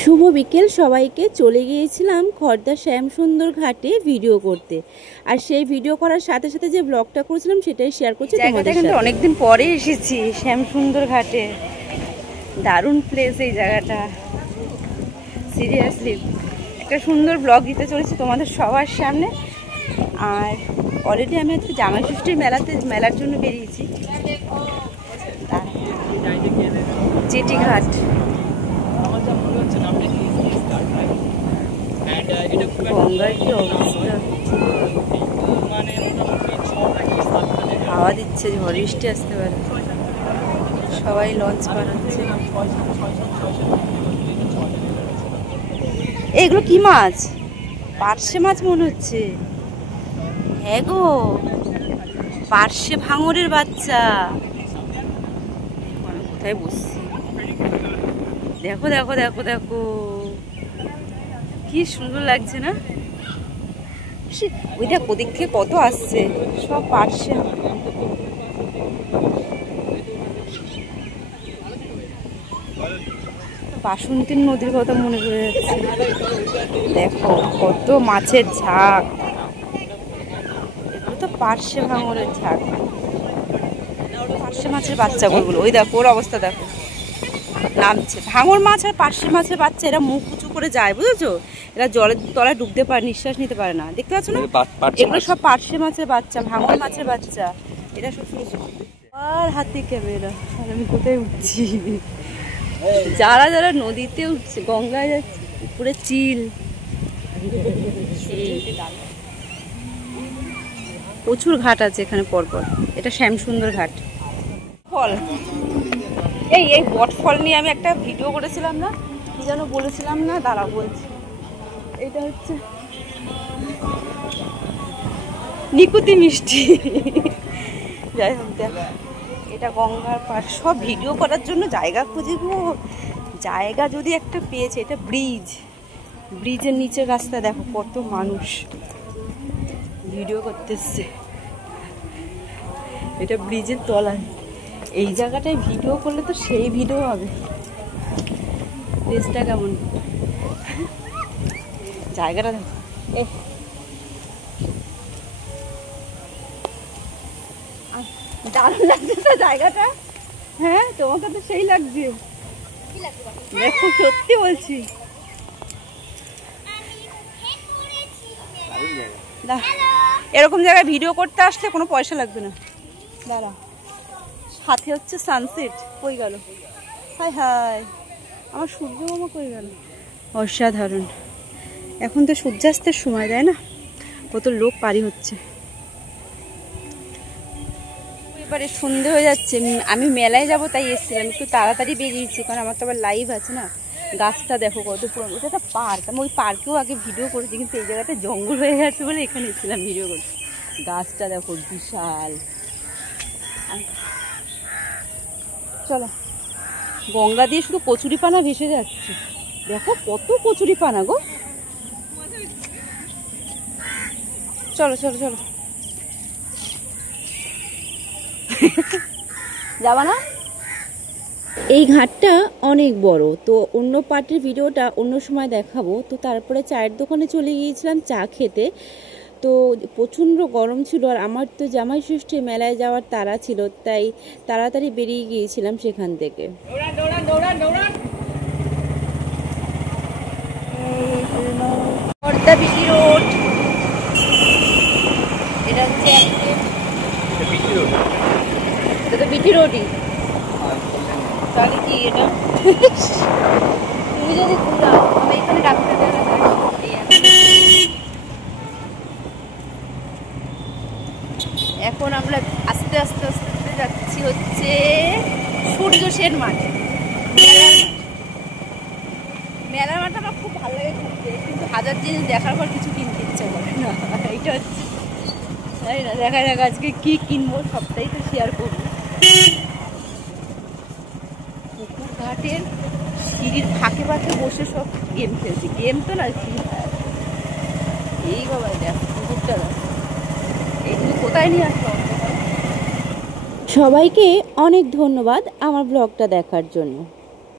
শুভ বিকেল সবাইকে। চলে গিয়েছিলাম খর্দা শ্যামসুন্দর ঘাটে ভিডিও করতে, আর সেই ভিডিও করার সাথে সাথে যে ব্লগটা করেছিলাম সেটাই শেয়ার করছি তোমাদের সাথে। অনেকদিন পরে এসেছি শ্যামসুন্দর ঘাটে, দারুণ প্লেস এই জায়গাটা। সিরিয়াসলি একটা সুন্দর ব্লগ দিতে চলেছি তোমাদের সবার সামনে। আর অলরেডি আমি আজকে জামাই ষষ্ঠীর মেলার জন্য বেরিয়েছি। জেটি ঘাট, গঙ্গার কি অবস্থা, হাওয়া দিচ্ছে, ঝড় বৃষ্টি আসতে পারে। সবাই লঞ্চ বানাচ্ছে। এগুলো কি মাছ? পার্শে মাছ মনে হচ্ছে। হ্যাঁ গো, পার্শে ভাঙরের বাচ্চা। কোথায় বসছি, দেখো দেখো দেখো দেখো, কি সুন্দর লাগছে না? ওই দেখো ওদিক থেকে কত আসছে, সব পার্শে। বাসন্তীর নদীর কথা মনে পড়ে যাচ্ছে। দেখো কত মাছের ঝাঁক, এগুলো তো পার্শে ভাঙরের ঝাঁক, পার্শে মাছের বাচ্চাগুলো। ওই দেখো ওর অবস্থা দেখো, নামছে। ভাঙর মাছ আর পার্শে মাছের বাচ্চা, এরা মুখ উঁচু করে যায়, বুঝেছো? এরা জলের তলায় ডুবতে পারে, নিঃশ্বাস নিতে পারে না। দেখতে পাচ্ছ না? এগুলো সব পার্শে মাছের বাচ্চা, ভাঙর মাছের বাচ্চা। এটা সব শুনেছো। আর হাতি ক্যামেরা, আর আমি কোথায় উঠছি? যারা যারা নদীতে উঠছে, গঙ্গায় যাচ্ছে, উপরে চিল, প্রচুর ঘাট আছে এখানে পরপর। এটা শ্যামসুন্দর ঘাট। ফল, এই বট ফল নিয়ে আমি একটা ভিডিও করেছিলাম না, কি যেন বলেছিলাম না, দাঁড়া বলছি। এটা হচ্ছে নিকুতি মিষ্টি। যাই হোক, দেখ এটা গঙ্গার পার। সব ভিডিও করার জন্য জায়গা খুঁজে গো, জায়গা যদি একটা পেয়েছে। এটা ব্রিজ, ব্রিজের নিচের রাস্তা দেখো, কত মানুষ ভিডিও করতেছে। এটা ব্রিজের তলায়। এই জায়গাটায় ভিডিও করলে তো সেই ভিডিও হবে। প্লেসটা কেমন, জায়গাটা দেখো। দারুণ লাগছে তো জায়গাটা। হ্যাঁ, তোমাকে তো সেই লাগছে। দেখো সত্যি বলছি, এরকম জায়গায় ভিডিও করতে আসলে কোনো পয়সা লাগবে না। দাঁড়া, সাথে হচ্ছে সানসেট। কই গেল? হাই হাই, আমার সূর্য মামা কই গেল? অসাধারণ। এখন তো সূর্যাস্তের সময়, তাই না? কত লোক পারি হচ্ছে। এবারে সন্ধে হয়ে যাচ্ছে, আমি মেলায় যাব তাই এসেছিলাম, একটু তাড়াতাড়ি বেরিয়েছি, কারণ আমার তো আবার লাইভ আছে না। গাছটা দেখো কত পুরনো। ওটা একটা পার্ক, আমি ওই পার্কেও আগে ভিডিও করেছি, কিন্তু এই জায়গাটা জঙ্গল হয়ে গেছে বলে এখানে এসেছিলাম ভিডিও করতে। গাছটা দেখো বিশাল। চলো, গঙ্গা দিয়ে শুধু কচুরিপানা ভেসে যাচ্ছে। দেখো কত কচুরিপানা গো। চলো চলো চলো, যাবা না? এই ঘাটটা অনেক বড়, তো অন্য পার্টির ভিডিওটা অন্য সময় দেখাবো। তো তারপরে চায়ের দোকানে চলে গিয়েছিলাম চা খেতে। তো প্রচণ্ড গরম ছিল, আর আমার তো জামাই ষষ্ঠী মেলায় যাওয়ার তাড়া ছিল, তাই তাড়াতাড়ি বেরিয়ে গিয়েছিলাম সেখান থেকে। খর্দা বিটি রোড, এটা হচ্ছে এটা তো বিটি রোডই। তাহলে কি এটা? তুমি যদি ঘুরাও, আমি এখানে ডাক্তার। এখন আমরা আস্তে আস্তে আস্তে আস্তে যাচ্ছি হচ্ছে সূর্য সেন মাঠ, মেলার মাঠ। আমার খুব ভালো লাগে ঘুরতে, কিন্তু হাজার জিনিস দেখার পর কিছু কিনতে ইচ্ছা করে না। এইটা হচ্ছে তাই না, দেখা যাক আজকে কি কিনবো, সবটাই তো শেয়ার করবো। পুকুর ঘাটের সিঁড়ির ফাঁকে ফাঁকে বসে সব গেম খেলছি। গেম তো না, এই বাবা দেখো পুকুরটা, এইগুলো কোথায় নিয়ে আসলো। সবাইকে অনেক ধন্যবাদ আমার ব্লগটা দেখার জন্য।